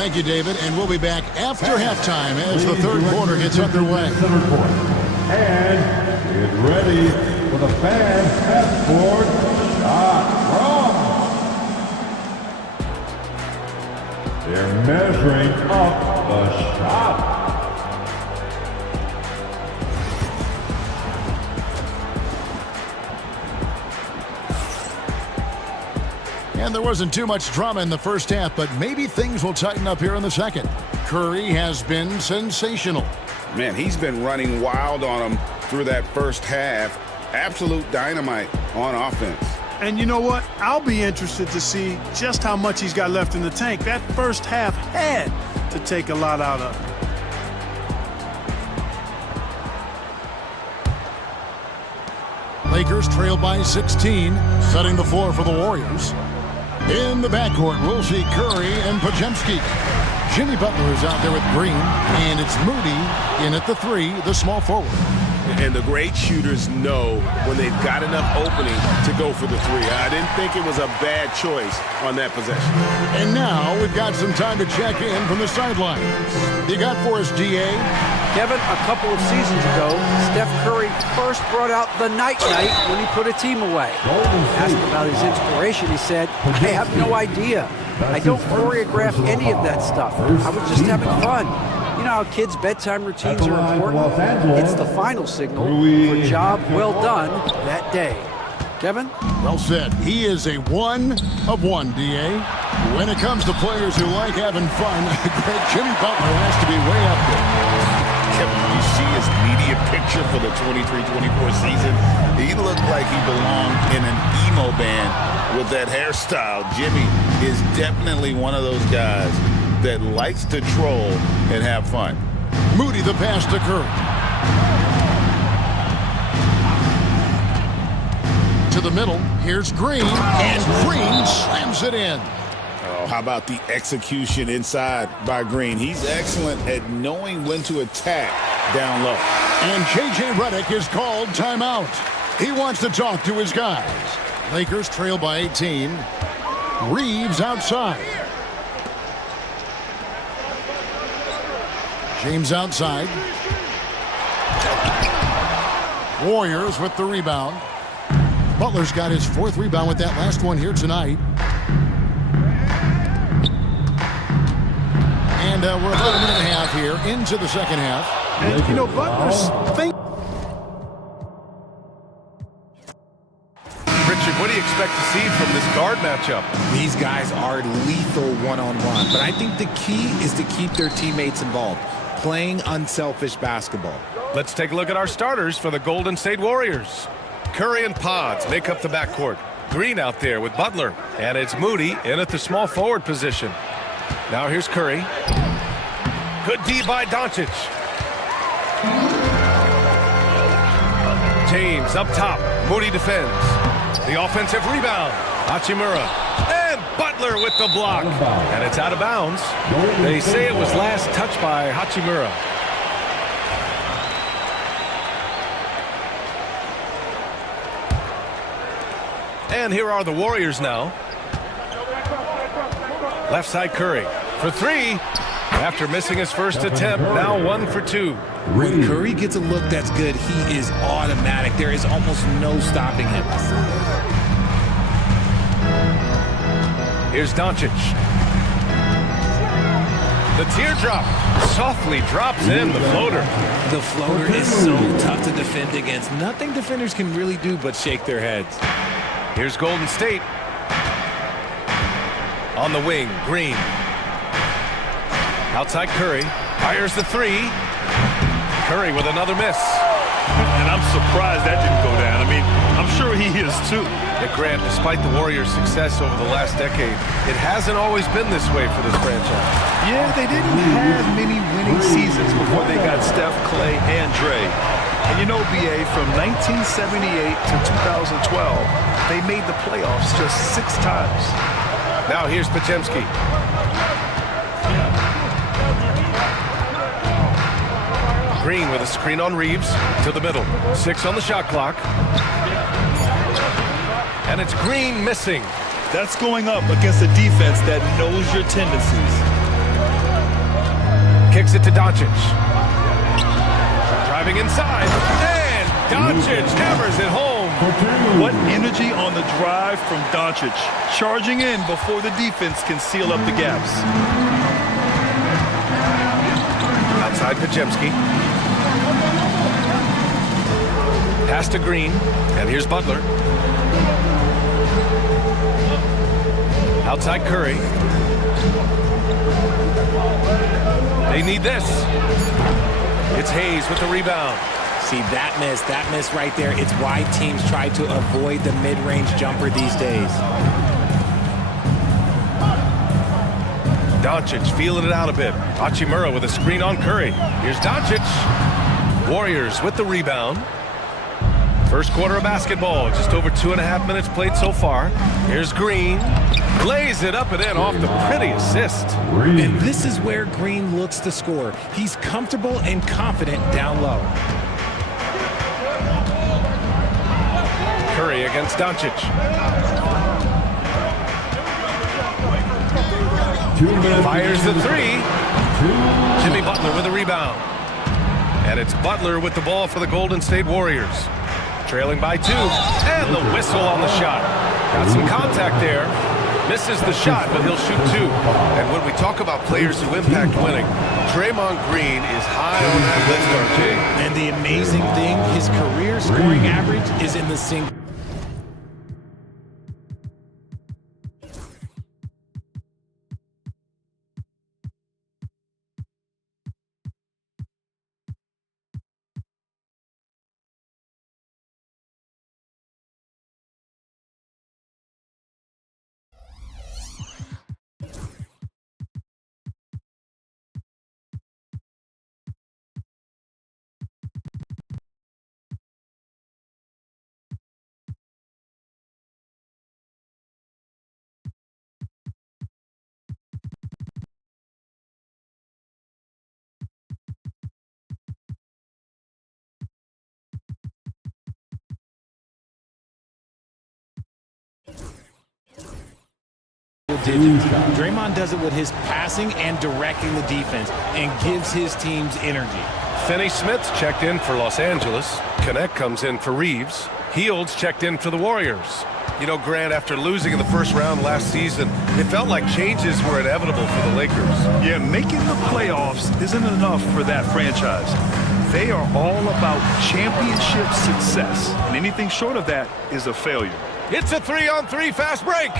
Thank you, David, and we'll be back after halftime as the third quarter gets underway. And get ready for the fan half-court shot from. They're measuring up the shot. And there wasn't too much drama in the first half, but maybe things will tighten up here in the second. Curry has been sensational. Man, he's been running wild on him through that first half. Absolute dynamite on offense. And you know what? I'll be interested to see just how much he's got left in the tank. That first half had to take a lot out of him. Lakers trail by 16, setting the floor for the Warriors. In the backcourt, we'll see Curry and Podziemski. Jimmy Butler is out there with Green, and it's Moody in at the 3, the small forward. And the great shooters know when they've got enough opening to go for the 3. I didn't think it was a bad choice on that possession. And now we've got some time to check in from the sidelines. You got for us, DA? Kevin, a couple of seasons ago, Steph Curry first brought out the night-night when he put a team away. Asked about his inspiration, he said, I have no idea. I don't choreograph any of that stuff. I was just having fun. You know how kids' bedtime routines are important? It's the final signal for a job well done that day. Kevin? Well said. He is a one of one, DA. When it comes to players who like having fun, great Jimmy Butler has to be way up there. Kevin, you see his media picture for the 23-24 season. He looked like he belonged in an emo band with that hairstyle. Jimmy is definitely one of those guys that likes to troll and have fun. Moody the pass to Curry. To the middle, here's Green, and Green slams it in. Oh, how about the execution inside by Green? He's excellent at knowing when to attack down low. And J.J. Redick is called timeout. He wants to talk to his guys. Lakers trail by 18. Reeves outside. James outside. Warriors with the rebound. Butler's got his 4th rebound with that last one here tonight. And we're about a minute and a half here into the second half. And, you know, Butler's Richard, what do you expect to see from this guard matchup? These guys are lethal one-on-one, but I think the key is to keep their teammates involved, playing unselfish basketball. Let's take a look at our starters for the Golden State Warriors. Curry and Pods make up the backcourt. Green out there with Butler, and it's Moody in at the small forward position. Now here's Curry. Good D by Doncic. James up top. Moody defends. The offensive rebound. Hachimura. And Butler with the block. And it's out of bounds. They say it was last touched by Hachimura. And here are the Warriors now. Left side Curry for 3. After missing his first attempt, now 1 for 2. When Curry gets a look that's good, he is automatic. There is almost no stopping him. Here's Doncic. The teardrop softly drops in the floater. The floater is so tough to defend against. Nothing defenders can really do but shake their heads. Here's Golden State. On the wing, Green. Outside Curry. Fires the 3. Curry with another miss. And I'm surprised that didn't go down. I mean, I'm sure he is too. Yeah, Grant, despite the Warriors' success over the last decade, it hasn't always been this way for this franchise. Yeah, they didn't have many winning seasons before they got Steph, Clay, and Dre. And you know, BA, from 1978 to 2012, they made the playoffs just 6 times. Now here's Podziemski. Green with a screen on Reeves to the middle. 6 on the shot clock. And it's Green missing. That's going up against a defense that knows your tendencies. Kicks it to Doncic. Driving inside. And Doncic hammers it home. What energy on the drive from Doncic. Charging in before the defense can seal up the gaps. Outside Podziemski. Pass to Green. And here's Butler. Outside Curry. They need this. It's Hayes with the rebound. See, that miss right there. It's why teams try to avoid the mid-range jumper these days. Doncic feeling it out a bit. Hachimura with a screen on Curry. Here's Doncic. Warriors with the rebound. First quarter of basketball. Just over 2.5 minutes played so far. Here's Green. Lays it up and in off the pretty assist. And this is where Green looks to score. He's comfortable and confident down low. Curry against Doncic. 2 minutes. Fires the three. Jimmy Butler with a rebound. And it's Butler with the ball for the Golden State Warriors. Trailing by 2. And the whistle on the shot. Got some contact there. Misses the shot, but he'll shoot 2. And when we talk about players who impact winning, Draymond Green is high on that list, RJ. And the amazing thing, his career scoring average is in the single. Draymond does it with his passing and directing the defense and gives his teams energy. Finney Smith's checked in for Los Angeles. Connect comes in for Reeves. Heald's checked in for the Warriors. You know, Grant, after losing in the first round last season, it felt like changes were inevitable for the Lakers. Yeah, making the playoffs isn't enough for that franchise. They are all about championship success, and anything short of that is a failure. It's a 3-on-3 fast break.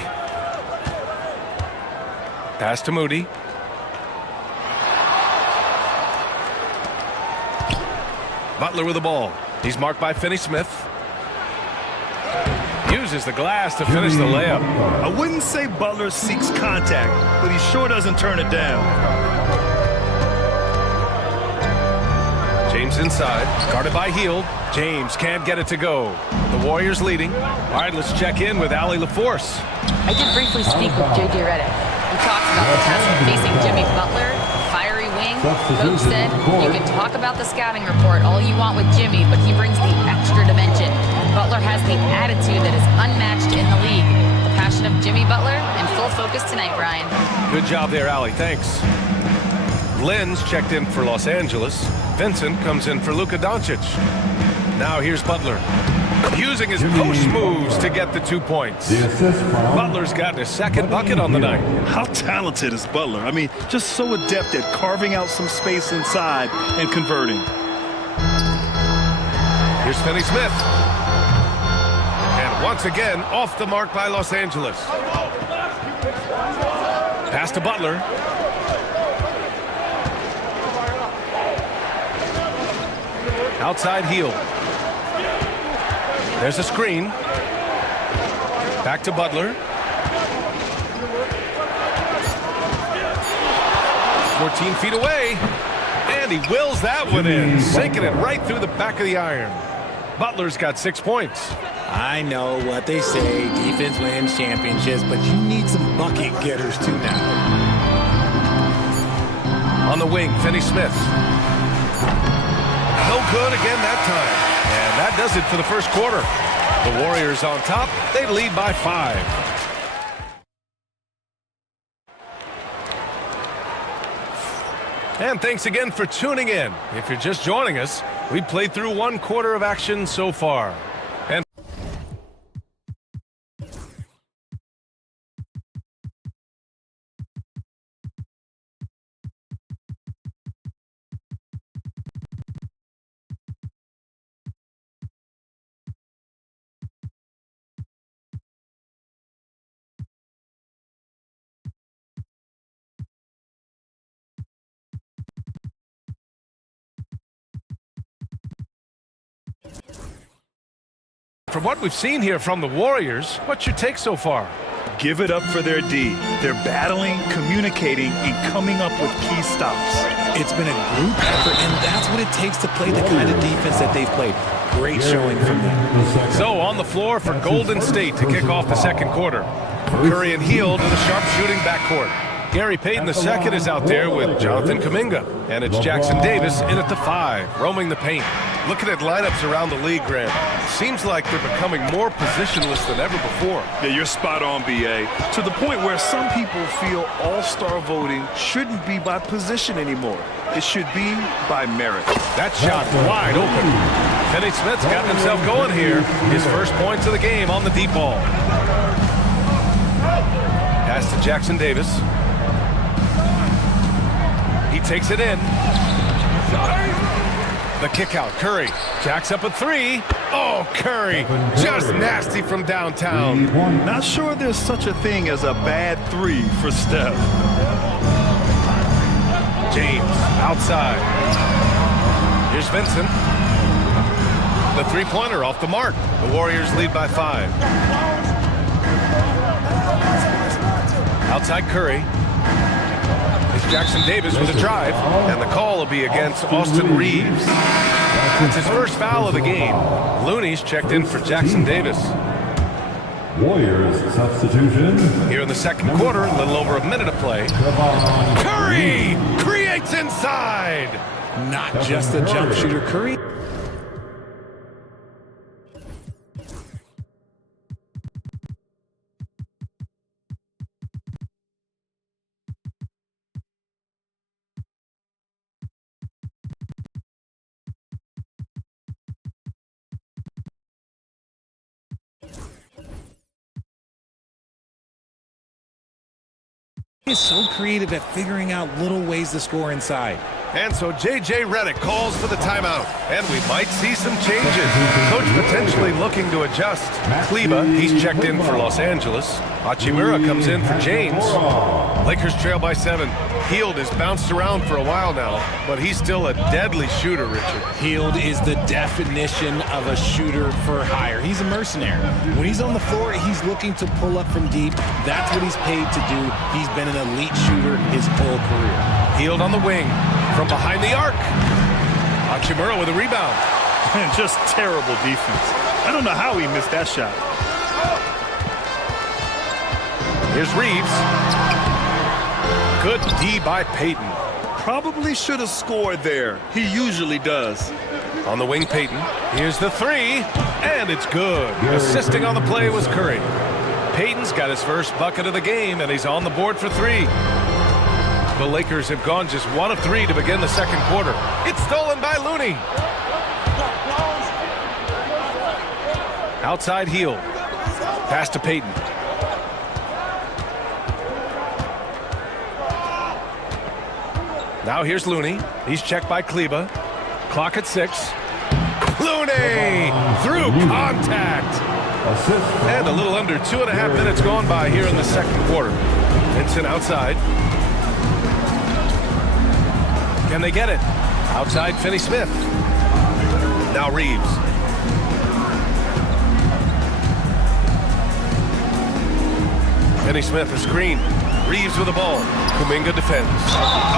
Pass to Moody. Butler with the ball. He's marked by Finney Smith. Uses the glass to finish the layup. I wouldn't say Butler seeks contact, but he sure doesn't turn it down. James inside, guarded by Hield. James can't get it to go. The Warriors leading. All right, let's check in with Allie LaForce. I did briefly speak with J.J. Redick. We talked about the task of facing Jimmy Butler, fiery wing. Coach said, you can talk about the scouting report all you want with Jimmy, but he brings the extra dimension. Butler has the attitude that is unmatched in the league. The passion of Jimmy Butler in full focus tonight, Brian. Good job there, Allie. Thanks. Lynn's checked in for Los Angeles. Vincent comes in for Luka Doncic. Now here's Butler. Using his post moves to get the 2 points. Butler's gotten his second bucket on the night. How talented is Butler? I mean, just so adept at carving out some space inside and converting. Here's Finney Smith. And once again, off the mark by Los Angeles. Pass to Butler. Outside Hield. There's a screen. Back to Butler. 14 feet away. And he wills that one in, sinking it right through the back of the iron. Butler's got 6 points. I know what they say, defense wins championships, but you need some bucket getters too now. On the wing, Finney Smith. No good again that time. And that does it for the first quarter. The Warriors on top. They lead by 5. And thanks again for tuning in. If you're just joining us, we played through 1/4 of action so far. And from what we've seen here from the Warriors, what's your take so far? Give it up for their D. They're battling, communicating, and coming up with key stops. It's been a group effort, and that's what it takes to play the kind of defense that they've played. Great showing from them. So on the floor for Golden State to kick off the second quarter. Curry and Hield in the sharp-shooting backcourt. Gary Payton II is out there with Jonathan Kuminga. And it's Jackson Davis in at the 5, roaming the paint. Looking at lineups around the league, Grant, seems like they're becoming more positionless than ever before. Yeah, you're spot on, B.A. To the point where some people feel all-star voting shouldn't be by position anymore. It should be by merit. That shot wide open. Finney Smith's got himself going here. His first points of the game on the deep ball. Pass to Jackson Davis. He takes it in. The kick out, Curry. Jacks up a 3. Oh, Curry, just nasty from downtown. Not sure there's such a thing as a bad 3 for Steph. James, outside. Here's Vincent. The three-pointer off the mark. The Warriors lead by 5. Outside Curry. It's Jackson Davis with a drive, and the call will be against Austin Reeves. It's his first foul of the game. Looney's checked in for Jackson Davis. Warriors substitution. Here in the second quarter, a little over a minute to play. Curry creates inside. Not just a jump shooter, Curry. Is so creative at figuring out little ways to score inside. And so J.J. Redick calls for the timeout, and we might see some changes. Coach potentially looking to adjust. Kleba, he's checked in for Los Angeles. Hachimura comes in for James. Lakers trail by 7. Hield has bounced around for a while now, but he's still a deadly shooter, Richard. Hield is the definition of a shooter for hire. He's a mercenary. When he's on the floor, he's looking to pull up from deep. That's what he's paid to do. He's been an elite shooter his whole career. Hield on the wing. From behind the arc. Hachimura with a rebound. Just terrible defense. I don't know how he missed that shot. Here's Reeves. Good D by Payton. Probably should have scored there. He usually does. On the wing, Payton. Here's the 3, and it's good. Assisting on the play was Curry. Payton's got his first bucket of the game, and he's on the board for 3. The Lakers have gone just 1 of 3 to begin the second quarter. It's stolen by Looney. Outside Hield. Pass to Payton. Now here's Looney. He's checked by Kleba. Clock at 6. Looney through contact. And a little under 2.5 minutes gone by here in the second quarter. Vincent outside. Can they get it? Outside Finney Smith. Now Reeves. Finney Smith a screen. Reeves with the ball. Kuminga defends.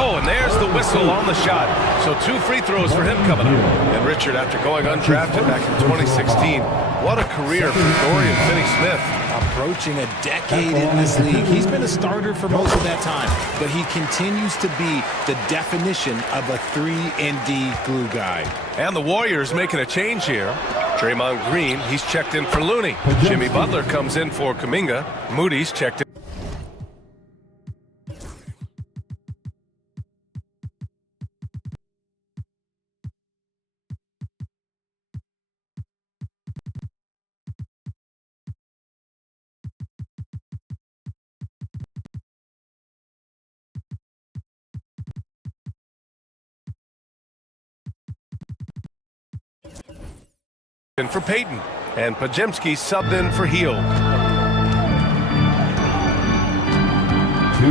Oh, and there's the whistle on the shot. So 2 free throws for him coming up. And Richard, after going undrafted back in 2016, what a career for Dorian Finney-Smith. Approaching a decade in this league. He's been a starter for most of that time, but he continues to be the definition of a 3-and-D glue guy. And the Warriors making a change here. Draymond Green, he's checked in for Looney. Jimmy Butler comes in for Kuminga. Moody's checked in. in for Payton, and Pajemski subbed in for Heel.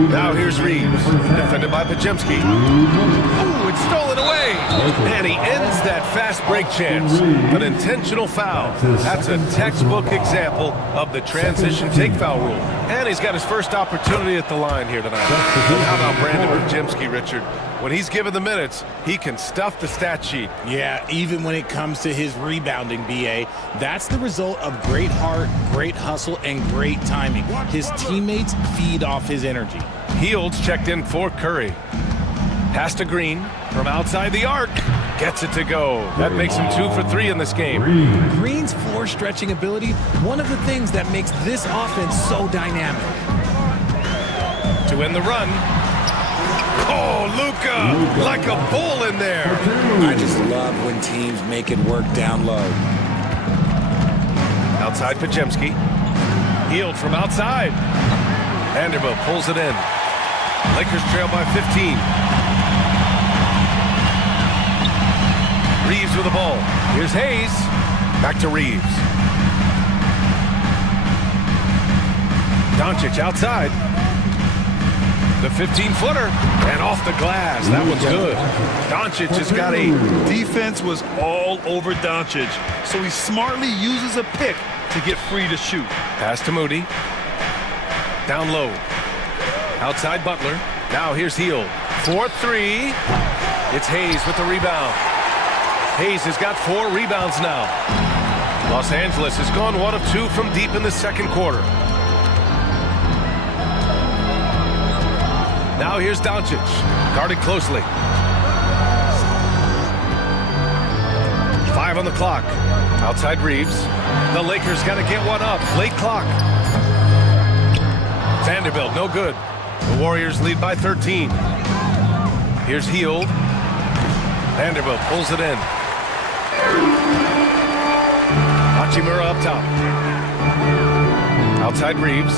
Now here's Reeves, defended by Pajemski. Ooh, it's stolen away! And he ends that fast break chance. An intentional foul. That's a textbook example of the transition take foul rule. And he's got his first opportunity at the line here tonight. And how about Brandon Pajemski, Richard? When he's given the minutes, he can stuff the stat sheet. Yeah, even when it comes to his rebounding, B.A., that's the result of great heart, great hustle, and great timing. His teammates feed off his energy. Heald's checked in for Curry. Pass to Green from outside the arc. Gets it to go. That makes him 2 for 3 in this game. Green's floor stretching ability, one of the things that makes this offense so dynamic. To win the run. Oh, Luka, like a bull in there. I just love when teams make it work down low. Outside Pajemski. Hield from outside. Vanderbilt pulls it in. Lakers trail by 15. Reeves with the ball. Here's Hayes. Back to Reeves. Doncic outside. The 15-footer. And off the glass. That one's good. Doncic has got 8. Defense was all over Doncic, so he smartly uses a pick to get free to shoot. Pass to Moody. Down low. Outside Butler. Now here's Hield. 4-3. It's Hayes with the rebound. Hayes has got 4 rebounds now. Los Angeles has gone 1 of 2 from deep in the second quarter. Now here's Doncic. Guarded closely. 5 on the clock. Outside Reeves. The Lakers got to get one up. Late clock. Vanderbilt, no good. The Warriors lead by 13. Here's Hield. Vanderbilt pulls it in. Hachimura up top. Outside Reeves.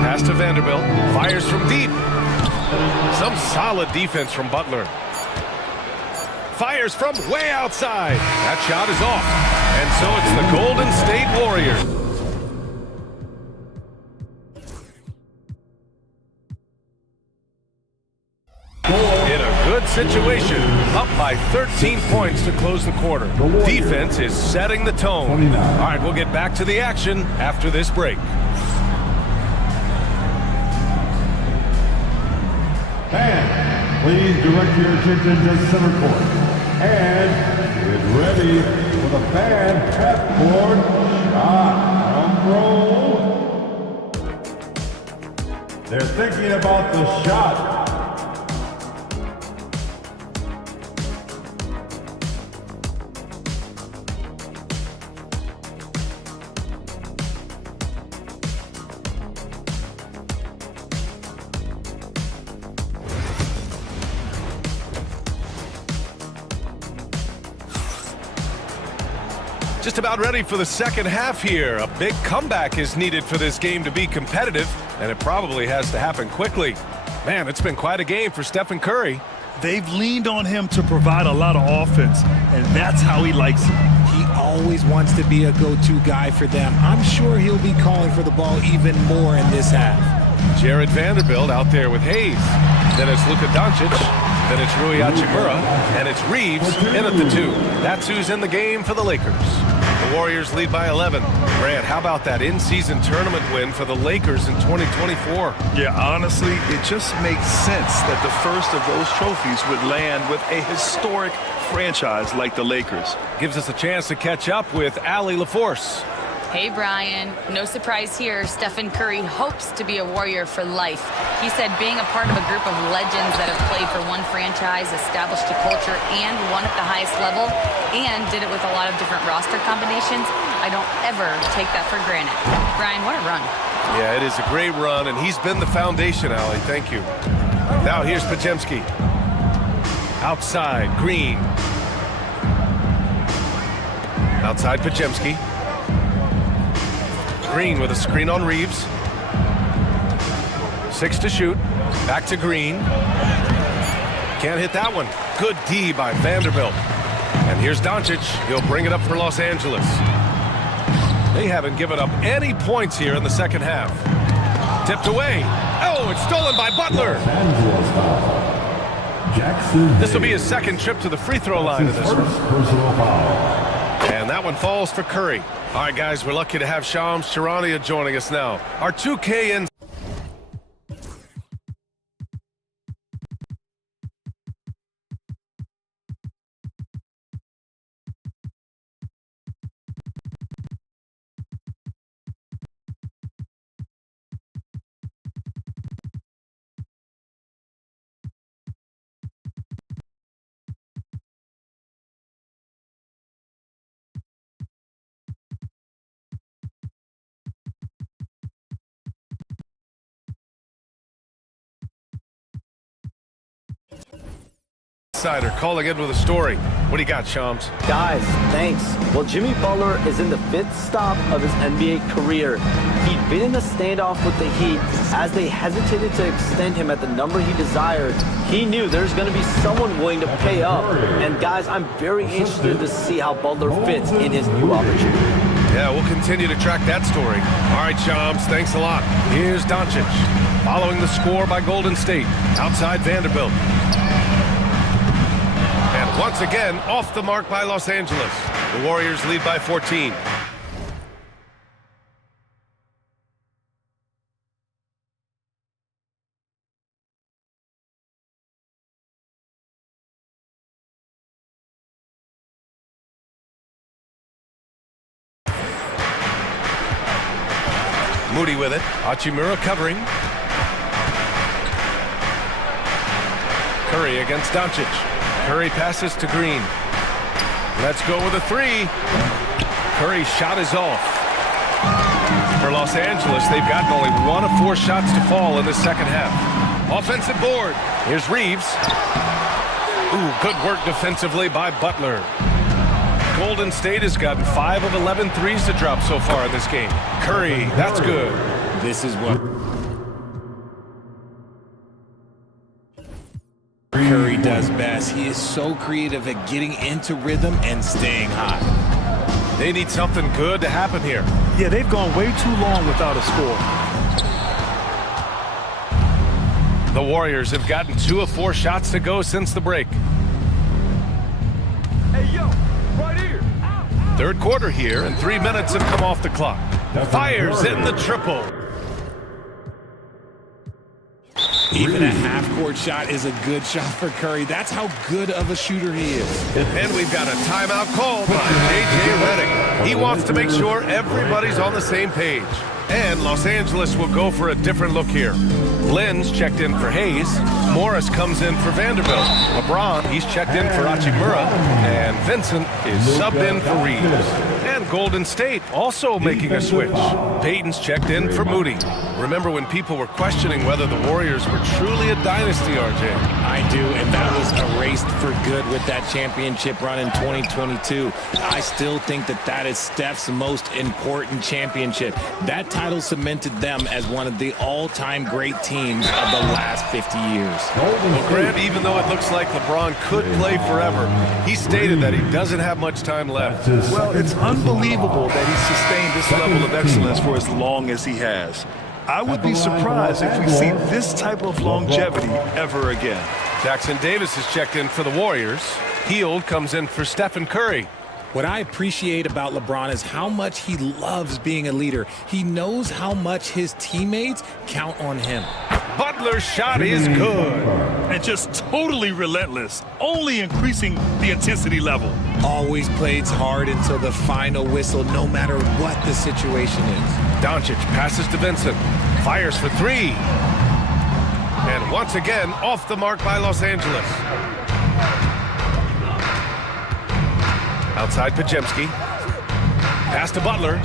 Pass to Vanderbilt. Fires from deep. Some solid defense from Butler. Fires from way outside. That shot is off. And so it's the Golden State Warriors. In a good situation, up by 13 points to close the quarter. Defense is setting the tone. All right, we'll get back to the action after this break. And please direct your attention to center court. And get ready for the fan half-court shot. Drum roll. They're thinking about the shot. Just about ready for the second half here. A big comeback is needed for this game to be competitive, and it probably has to happen quickly. Man, it's been quite a game for Stephen Curry. They've leaned on him to provide a lot of offense, and that's how he likes it. He always wants to be a go-to guy for them. I'm sure he'll be calling for the ball even more in this half. Jared Vanderbilt out there with Hayes. Then it's Luka Doncic. Then it's Rui Hachimura. And it's Reeves in at the 2. That's who's in the game for the Lakers. The Warriors lead by 11. Grant, how about that in-season tournament win for the Lakers in 2024? Yeah, honestly, it just makes sense that the first of those trophies would land with a historic franchise like the Lakers. Gives us a chance to catch up with Allie LaForce. Hey, Brian. No surprise here. Stephen Curry hopes to be a Warrior for life. He said being a part of a group of legends that have played for one franchise, established a culture, and won at the highest level, and did it with a lot of different roster combinations, I don't ever take that for granted. Brian, what a run. Yeah, it is a great run, and he's been the foundation, Allie. Thank you. Now here's Pajemski. Outside, Green. Outside Pajemski. Green with a screen on Reeves. 6 to shoot. Back to Green. Can't hit that one. Good D by Vanderbilt. And here's Doncic. He'll bring it up for Los Angeles. They haven't given up any points here in the second half. Tipped away. Oh, it's stolen by Butler. This will be his second trip to the free throw line in this one. And that one falls for Curry. All right, guys, we're lucky to have Shams Charania joining us now. Our 2K Insider calling in with a story. What do you got, Shams? Guys, thanks. Well, Jimmy Butler is in the 5th stop of his NBA career. He'd been in a standoff with the Heat. As they hesitated to extend him at the number he desired, he knew there's going to be someone willing to pay up. And guys, I'm very interested to see how Butler fits in his new opportunity. Yeah, we'll continue to track that story. All right, Shams, thanks a lot. Here's Doncic, following the score by Golden State, outside Vanderbilt. And once again, off the mark by Los Angeles. The Warriors lead by 14. Moody with it. Hachimura covering. Curry against Doncic. Curry passes to Green. Let's go with a three. Curry's shot is off. For Los Angeles, they've gotten only 1 of 4 shots to fall in the second half. Offensive board. Here's Reeves. Ooh, good work defensively by Butler. Golden State has gotten 5 of 11 threes to drop so far in this game. Curry, that's good. This is what Curry does best. He is so creative at getting into rhythm and staying hot. They need something good to happen here. Yeah, they've gone way too long without a score. The Warriors have gotten 2 of 4 shots to go since the break. Hey, yo, right here. Third quarter here, and 3 minutes have come off the clock. Fires in the triple. Even a half-court shot is a good shot for Curry. That's how good of a shooter he is. And we've got a timeout called by J.J. Redick. He wants to make sure everybody's on the same page. And Los Angeles will go for a different look here. Lynn's checked in for Hayes. Morris comes in for Vanderbilt. LeBron, he's checked in for Hachimura. And Vincent is subbed in for Reeves. And Golden State also making a switch. Payton's checked in for Moody. Remember when people were questioning whether the Warriors were truly a dynasty, RJ? I do, and that was erased for good with that championship run in 2022. I still think that is Steph's most important championship. That title cemented them as one of the all-time great teams of the last 50 years. Well, Grant, even though it looks like LeBron could play forever, he stated that he doesn't have much time left. Well, it's unbelievable that he's sustained this level of excellence for as long as he has. I would be surprised if we see this type of longevity ever again. Jackson Davis is checked in for the Warriors. Hield comes in for Stephen Curry. What I appreciate about LeBron is how much he loves being a leader. He knows how much his teammates count on him. Butler's shot is good. And just totally relentless, only increasing the intensity level. Always plays hard until the final whistle, no matter what the situation is. Doncic passes to Vincent. Fires for 3. And once again, off the mark by Los Angeles. Outside Podziemski. Pass to Butler.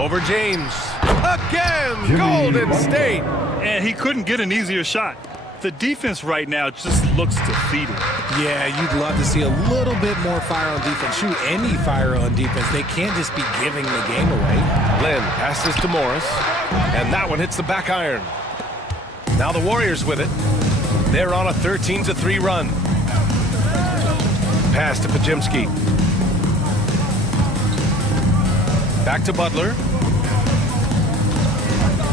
Over James. Again, Golden State. And he couldn't get an easier shot. The defense right now just looks defeated. Yeah, you'd love to see a little bit more fire on defense. Shoot, any fire on defense. They can't just be giving the game away. Lynn passes to Morris. And that one hits the back iron. Now the Warriors with it. They're on a 13-3 run. Pass to Pajemski. Back to Butler.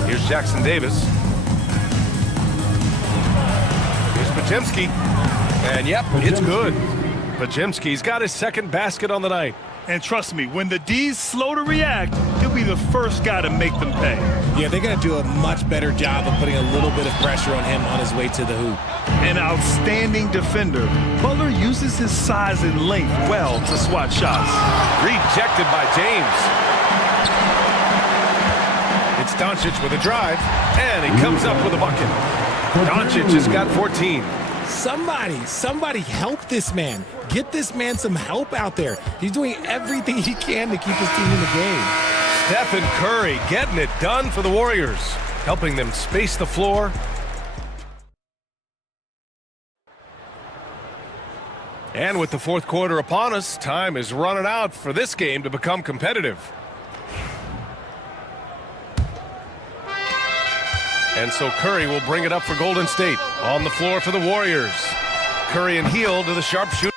Here's Jackson Davis. Here's Pajemski. And yep, it's good. Pajemski's got his second basket on the night. And trust me, when the D's slow to react, he'll be the first guy to make them pay. Yeah, they're going to do a much better job of putting a little bit of pressure on him on his way to the hoop. An outstanding defender, Butler uses his size and length well to swat shots. Rejected by James. It's Doncic with a drive, and he comes up with a bucket. Doncic has got 14. Somebody help this man. Get this man some help out there. He's doing everything he can to keep his team in the game. Stephen Curry getting it done for the Warriors, helping them space the floor. And with the fourth quarter upon us, time is running out for this game to become competitive. And so Curry will bring it up for Golden State. On the floor for the Warriors. Curry and Hield to the sharpshooter.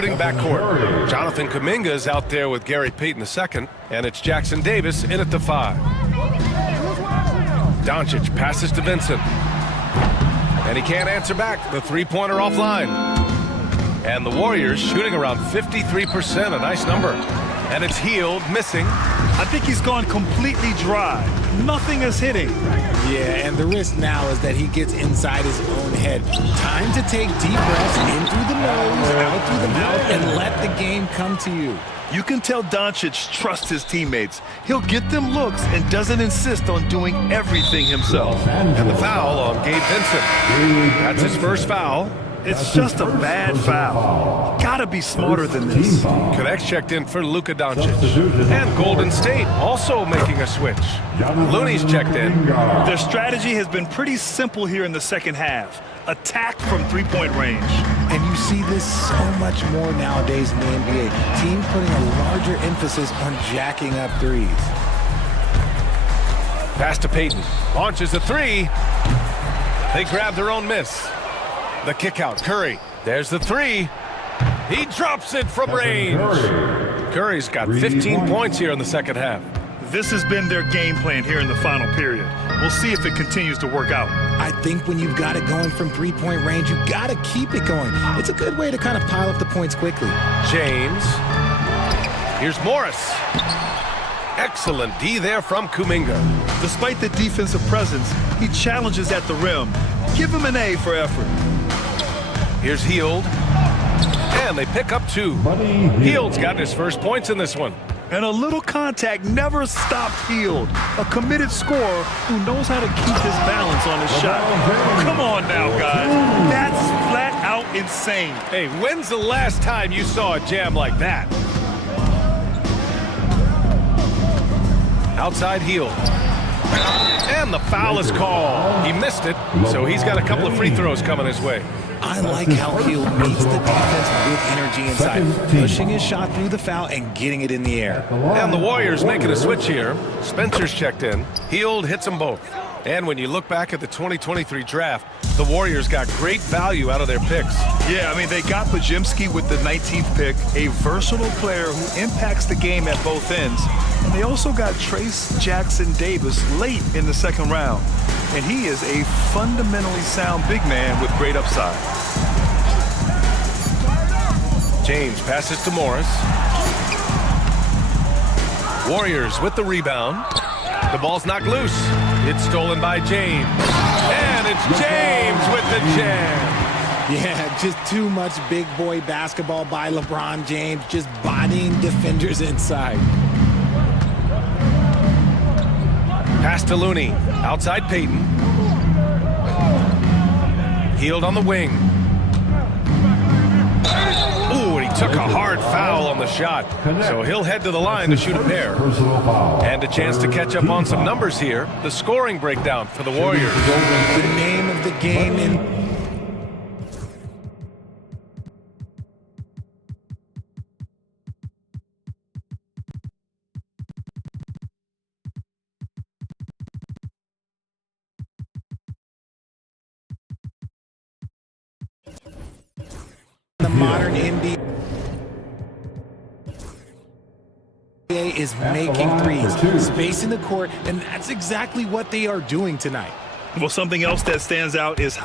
Backcourt. Jonathan Kuminga is out there with Gary Payton II, and it's Jackson Davis in at the 5. Doncic passes to Vincent, and he can't answer back. The three-pointer offline. And the Warriors shooting around 53%, a nice number. And it's Hield missing. I think he's gone completely dry. Nothing is hitting. Yeah, and the risk now is that he gets inside his own head. Time to take deep breaths in through the nose, out through the mouth, and let the game come to you. You can tell Doncic trusts his teammates. He'll get them looks and doesn't insist on doing everything himself. And the foul on Gabe Vincent. That's his first foul. It's just a bad foul. Gotta be smarter than this. Connects checked in for Luka Doncic. And Golden State also making a switch. Looney's checked in. Their strategy has been pretty simple here in the second half. Attack from three-point range. And you see this so much more nowadays in the NBA. Teams putting a larger emphasis on jacking up threes. Pass to Payton. Launches a three. They grab their own miss. The kick out, Curry. There's the three. He drops it from range. Curry's got 15 points here in the second half. This has been their game plan here in the final period. We'll see if it continues to work out. I think when you've got it going from three-point range, you got to keep it going. It's a good way to kind of pile up the points quickly. James. Here's Morris. Excellent D there from Kuminga. Despite the defensive presence, he challenges at the rim. Give him an A for effort. Here's Hield. And they pick up 2. Hield's got his first points in this one. And a little contact never stopped Hield. A committed scorer who knows how to keep his balance on his shot. Come on now, guys. That's flat out insane. Hey, when's the last time you saw a jam like that? Outside Hield. And the foul is called. He missed it, so he's got a couple of free throws coming his way. I like how Hield meets the defense with energy inside, pushing his shot through the foul and getting it in the air. And the Warriors making a switch here. Spencer's checked in. Hield hits them both. And when you look back at the 2023 draft, the Warriors got great value out of their picks. Yeah, I mean, they got Pajemski with the 19th pick, a versatile player who impacts the game at both ends. And they also got Trace Jackson Davis late in the second round. And he is a fundamentally sound big man with great upside. James passes to Morris. Warriors with the rebound. The ball's knocked loose. It's stolen by James. And it's James with the jam. Yeah, just too much big boy basketball by LeBron James, just bodying defenders inside. Pass to Looney. Outside Peyton. Hield on the wing. Ooh, and he took a hard foul on the shot. So he'll head to the line to shoot a pair. And a chance to catch up on some numbers here. The scoring breakdown for the Warriors. The name of the game in the modern NBA is making threes, spacing the court, and that's exactly what they are doing tonight. Well, something else that stands out is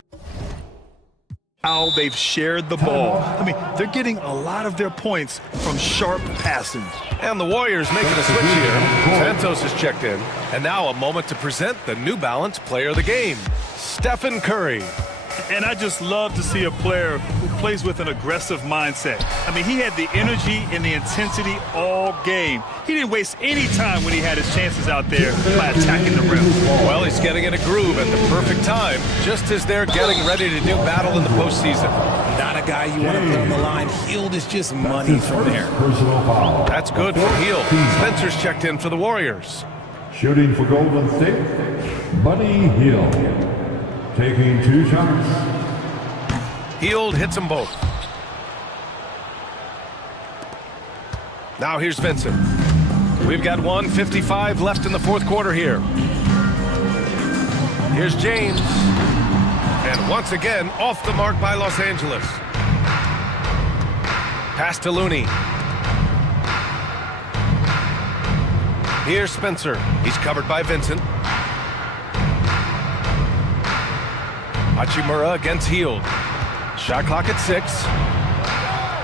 how they've shared the ball. I mean, they're getting a lot of their points from sharp passing. And the Warriors making a switch here. Santos is checked in. And now a moment to present the New Balance Player of the Game, Stephen Curry. And I just love to see a player who plays with an aggressive mindset. I mean, he had the energy and the intensity all game. He didn't waste any time when he had his chances out there by attacking the rim. Well, he's getting in a groove at the perfect time, just as they're getting ready to do battle in the postseason. Not a guy you want to put on the line. Hield is just money from there. That's good from Hield. Spencer's checked in for the Warriors. Shooting for Golden State, Buddy Hield. Taking 2 shots. Hield hits them both. Now here's Vincent. We've got 1:55 left in the fourth quarter here. Here's James. And once again, off the mark by Los Angeles. Pass to Looney. Here's Spencer. He's covered by Vincent. Hachimura against Hield. Shot clock at 6.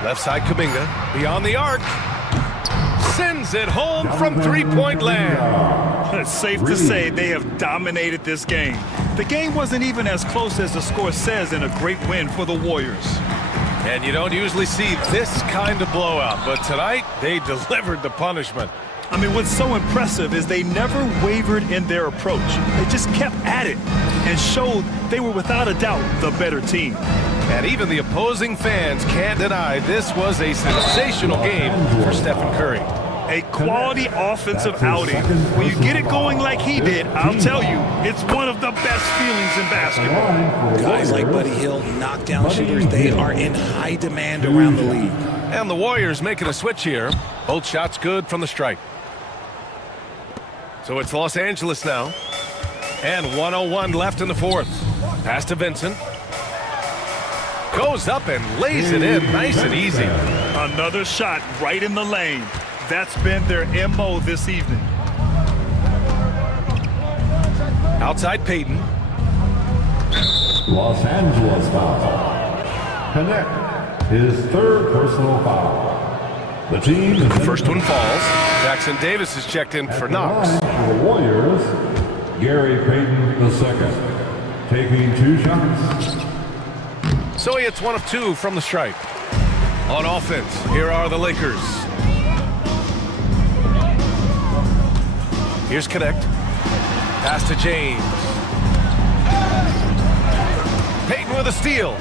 Left side Kuminga. Beyond the arc. Sends it home from three-point land. It's safe to say they have dominated this game. The game wasn't even as close as the score says in a great win for the Warriors. And you don't usually see this kind of blowout, but tonight they delivered the punishment. I mean, what's so impressive is they never wavered in their approach. They just kept at it and showed they were without a doubt the better team. And even the opposing fans can't deny this was a sensational game for Stephen Curry. A quality offensive outing. When you get it going like he did, I'll tell you, it's one of the best feelings in basketball. Guys like Buddy Hield, knockdown shooters, they are in high demand around the league. And the Warriors making a switch here. Both shots good from the stripe. So it's Los Angeles now. And 1:01 left in the fourth. Pass to Vincent. Goes up and lays it in nice and easy. Another shot right in the lane. That's been their MO this evening. Outside Peyton. Los Angeles foul. Connect his 3rd personal foul. The team. The first one falls. Jackson Davis is checked in for Knox. For the Warriors, Gary Payton II, taking 2 shots. So he hits 1 of 2 from the stripe. On offense, here are the Lakers. Here's Connect. Pass to James. Payton with a steal.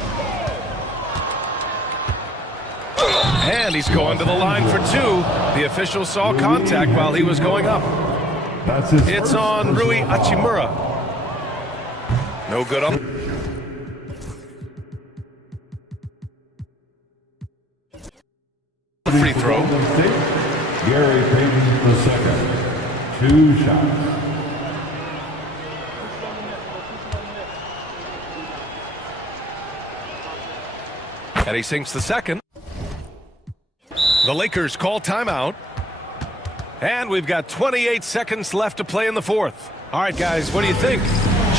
And he's going to the line for 2. The official saw contact while he was going up. It's on Rui Hachimura. No good on. Free throw. Gary Payton II, 2 shots. And he sinks the second. The Lakers call timeout. And we've got 28 seconds left to play in the fourth. All right, guys, what do you think?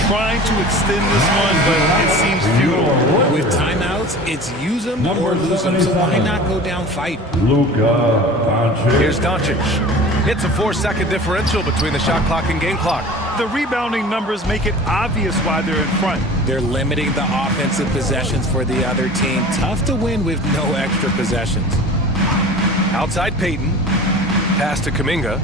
Trying to extend this one, but it seems futile. With timeouts, it's use them or lose them, so why not go down fighting? Luka Doncic. Here's Doncic. It's a 4-second differential between the shot clock and game clock. The rebounding numbers make it obvious why they're in front. They're limiting the offensive possessions for the other team. Tough to win with no extra possessions. Outside Peyton. Pass to Kuminga.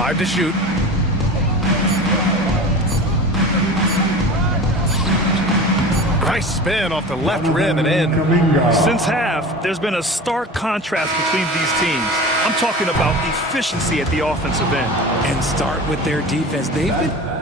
5 to shoot. Nice spin off the left rim and in. Since half, there's been a stark contrast between these teams. I'm talking about efficiency at the offensive end. And start with their defense. They've been